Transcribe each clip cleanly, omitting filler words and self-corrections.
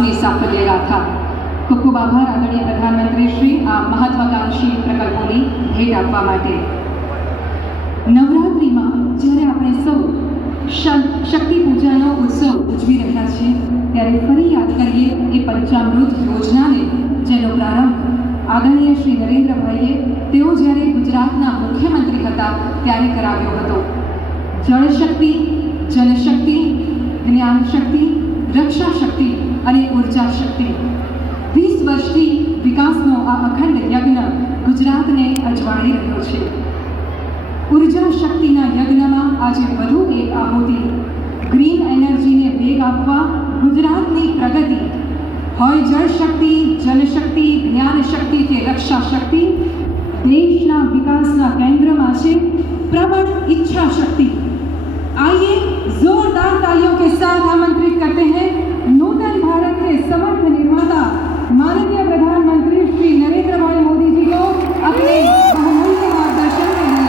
વિકાસની સાફલ્ય ગાથા. ખૂબ ખૂબ આભાર આદરણીય પ્રધાનમંત્રી શ્રી આ મહત્વાકાંક્ષી પ્રકલ્પોની ભેટ આપવા માટે. નવરાત્રિમાં જ્યારે આપણે સૌ શક્તિ પૂજાનો ઉત્સવ ઉજવી રહ્યા છીએ ત્યારે ફરી યાદ કરીએ એ પંચામૃત યોજનાને, જેનો પ્રારંભ આદરણીય શ્રી નરેન્દ્રભાઈએ તેઓ જ્યારે ગુજરાતના મુખ્યમંત્રી હતા ત્યારે કરાવ્યો હતો. જળશક્તિ, જનશક્તિ, જ્ઞાન શક્તિ, રક્ષા શક્તિ અને ઉર્જા શક્તિ. 20 વર્ષથી વિકાસનો આ અખંડ યજ્ઞ ગુજરાતને અજવાળી રહ્યો છે. ઉર્જા શક્તિના યજ્ઞમાં આજે વધુ એક આહુતિ ગ્રીન એનર્જીને વેગ આપવા, ગુજરાતની પ્રગતિ હોય જળ શક્તિ, જનશક્તિ, જ્ઞાન શક્તિ કે રક્ષા શક્તિ, देश विकास केंद्र में से प्रबल इच्छा शक्ति. आइए जोरदार तालियों के साथ आमंत्रित करते हैं नूतन भारत के समर्थ निर्माता माननीय प्रधानमंत्री श्री नरेंद्र भाई मोदी जी को अपने बहुमूल्य मार्गदर्शन के लिए.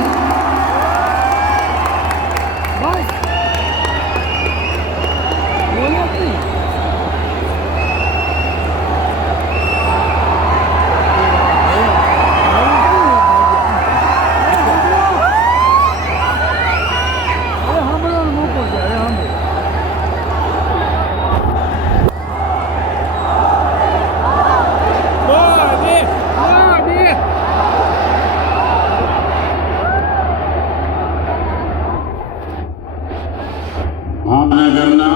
ભાવનગરના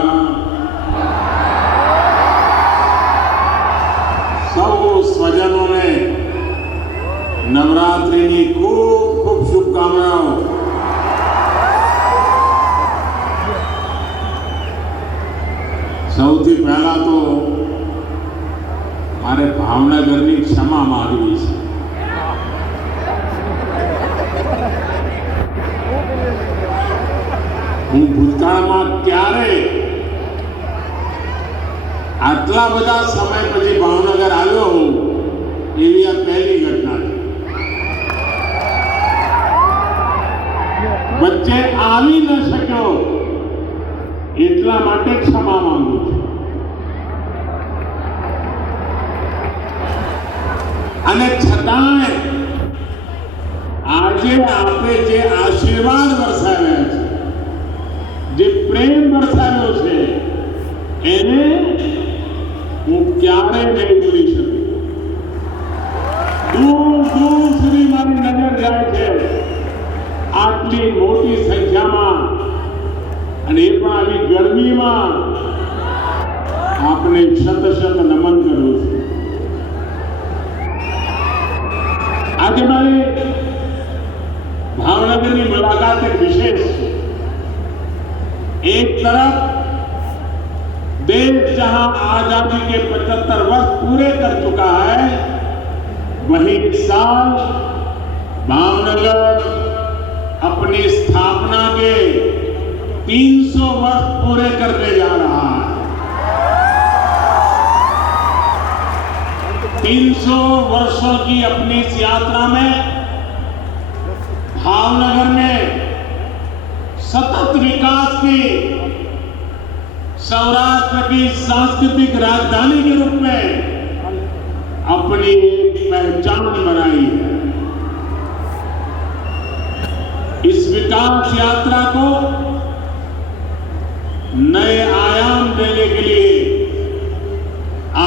સૌ સ્વજનોને નવરાત્રિની ખૂબ ખૂબ શુભકામનાઓ. સૌથી પહેલા તો મારે ભાવનગરની ક્ષમા માંગવી છે. હું ભૂતકાળમાં ક્યારે આટલા બધા સમય પછી ભાવનગર આવ્યો હું એવી આ પહેલી ઘટના છે. વચ્ચે આવી ન શક્યો એટલા માટે ક્ષમા માંગુ છું. અને છતાંય આજે આપણે જે આશીર્વાદ વરસાવ્યા છે, જે પ્રેમ વરસાવ્યો છે, એને હું ક્યારેય નહીં ભૂલી શકું. દૂર દૂર સુધી મારી નજર જાય છે. આટલી મોટી સંખ્યામાં, અને એ પણ આવી ગરમીમાં આપને શત શત નમન કરું છું. આજે મારી भावनगर मुलाकात एक विशेष है. एक तरफ देश जहां आजादी के 75 वर्ष पूरे कर चुका है, वहीं इस साल भावनगर अपनी स्थापना के 300 वर्ष पूरे करने जा रहा है. 300 वर्षों की अपनी इस यात्रा में भावनगर में सतत विकास की, सौराष्ट्र की सांस्कृतिक राजधानी के रूप में अपनी एक पहचान बनाई है. इस विकास यात्रा को नए आयाम देने के लिए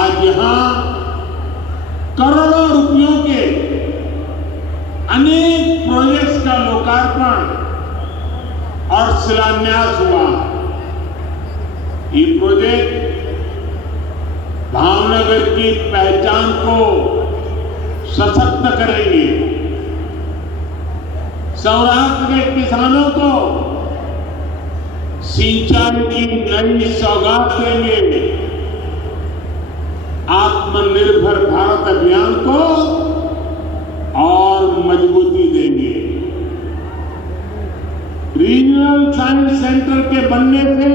आज यहां करोड़ों रुपयों के अनेक प्रोजेक्ट्स का लोकार्पण और शिलान्यास हुआ. ये प्रोजेक्ट भावनगर की पहचान को सशक्त करेंगे, सौराष्ट्र के किसानों को सिंचाई की नई सौगात देंगे, आत्मनिर्भर भारत अभियान को और मजबूती देंगे. रीजनल साइंस सेंटर के बनने से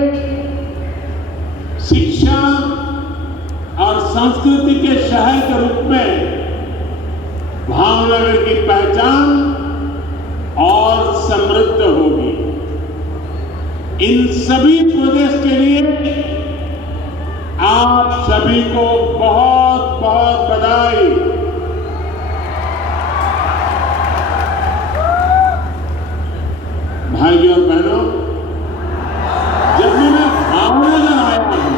शिक्षा और संस्कृति के शहर के रूप में भावनगर की पहचान और समृद्ध होगी. इन सभी प्रोजेक्ट्स के लिए आप सभी को बहुत बहुत बधाई। भाइयों और बहनों, जब भी मैं भावनगर आया हूं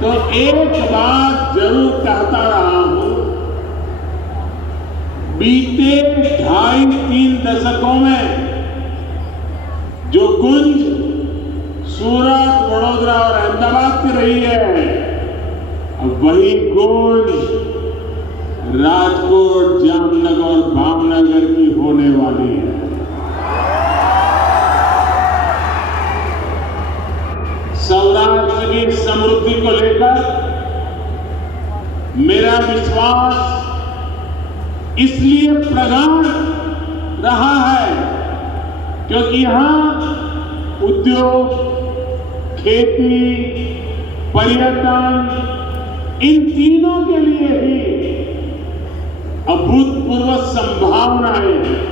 तो एक बात जरूर कहता रहा हूं, बीते 2.5-3 दशकों में जो गुंज सूरत, वडोदरा और अहमदाबाद की रही है, अब वही गुंज राजकोट, जामनगर और भावनगर की होने वाली है। सौराष्ट्र की समृद्धि को लेकर मेरा विश्वास इसलिए प्रगाढ़ रहा है क्योंकि यहां उद्योग, खेती, पर्यटन, इन तीनों के लिए ही अभूतपूर्व संभावनाएं हैं।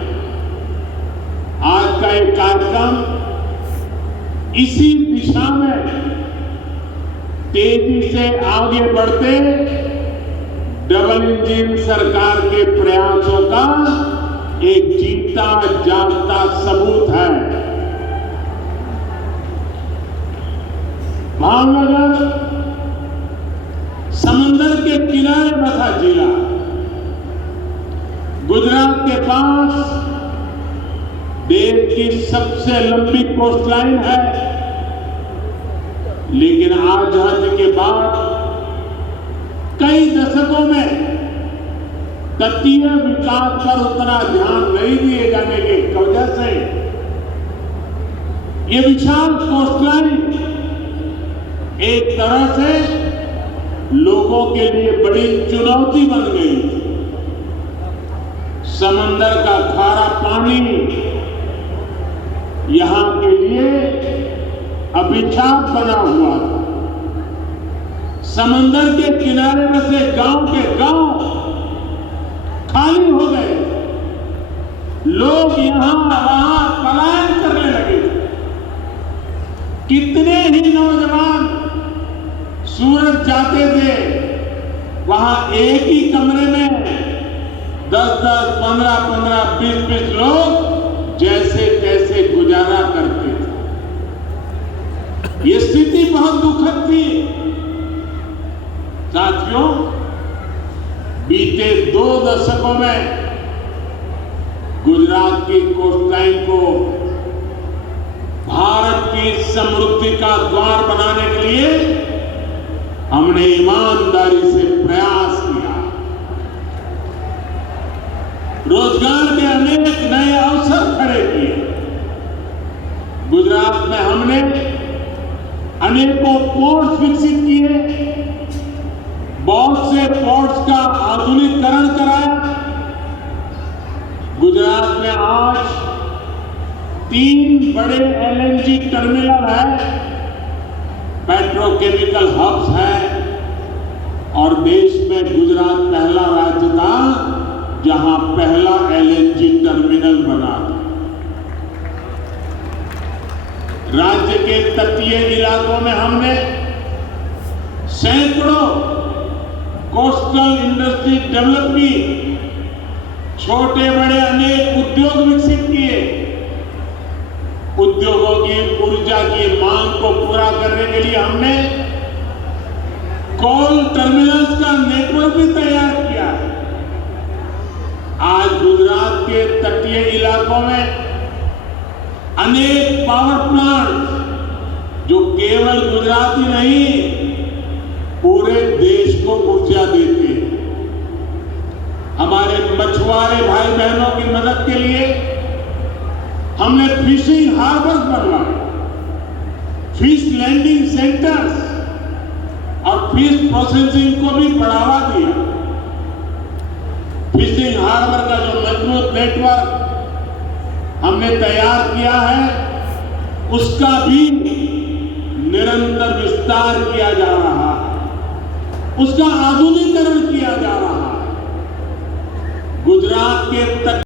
आज का एक कार्यक्रम इसी दिशा में तेजी से आगे बढ़ते डबल इंजन सरकार के प्रयासों का एक जीता जागता सबूत है। भावनगर समंदर के किनारे बसा जिला, गुजरात के पास देश की सबसे लंबी कोस्टलाइन है, लेकिन आजादी के बाद कई दशकों में तटीय विकास पर उतना ध्यान नहीं दिए जाने की वजह से ये विशाल कोस्टलाइन एक तरह से लोगों के लिए बड़ी चुनौती बन गई। समंदर का खारा पानी यहां के लिए अभिशाप बना हुआ था। समंदर के किनारे में से गांव के गांव खाली हो गए, लोग यहां वहां पलायन करने लगे। कितने ही नौजवान सूरत जाते थे, वहां एक ही कमरे में 10-10, 15-15, 20-20 लोग जैसे तैसे गुजारा करते थे। ये स्थिति बहुत दुखद थी। साथियों, बीते 2 दशकों में गुजरात की कोस्टलाइन को भारत की समृद्धि का द्वार बनाने के लिए हमने ईमानदारी से प्रयास किया। रोजगार के अनेक नए अवसर खड़े किए। गुजरात में हमने अनेकों पोर्ट्स विकसित किए, बहुत से पोर्ट्स का आधुनिकीकरण कराया। गुजरात में आज 3 बड़े LNG टर्मिनल है, पेट्रोकेमिकल हब्स है, और देश में गुजरात पहला राज्य था जहां पहला LNG टर्मिनल बना था। राज्य के तटीय इलाकों में हमने सैकड़ों कोस्टल इंडस्ट्री डेवलप की, छोटे बड़े अनेक उद्योग विकसित किए। उद्योगों की ऊर्जा की मांग को पूरा करने के लिए हमने कोल टर्मिनल्स का नेटवर्क भी तैयार किया। आज गुजरात के तटीय इलाकों में अनेक पावर प्लांट जो केवल गुजरात ही नहीं पूरे देश को ऊर्जा देते हैं। हमारे मछुआरे भाई बहनों की मदद के लिए हमने फिशिंग हार्बर्स बनवाए, फिश लैंडिंग सेंटर्स और फिश प्रोसेसिंग को भी बढ़ावा दिया। फिशिंग हार्बर का जो मजबूत नेटवर्क हमने तैयार किया है, उसका भी निरंतर विस्तार किया जा रहा है, उसका आधुनिकीकरण किया जा रहा है। गुजरात के तट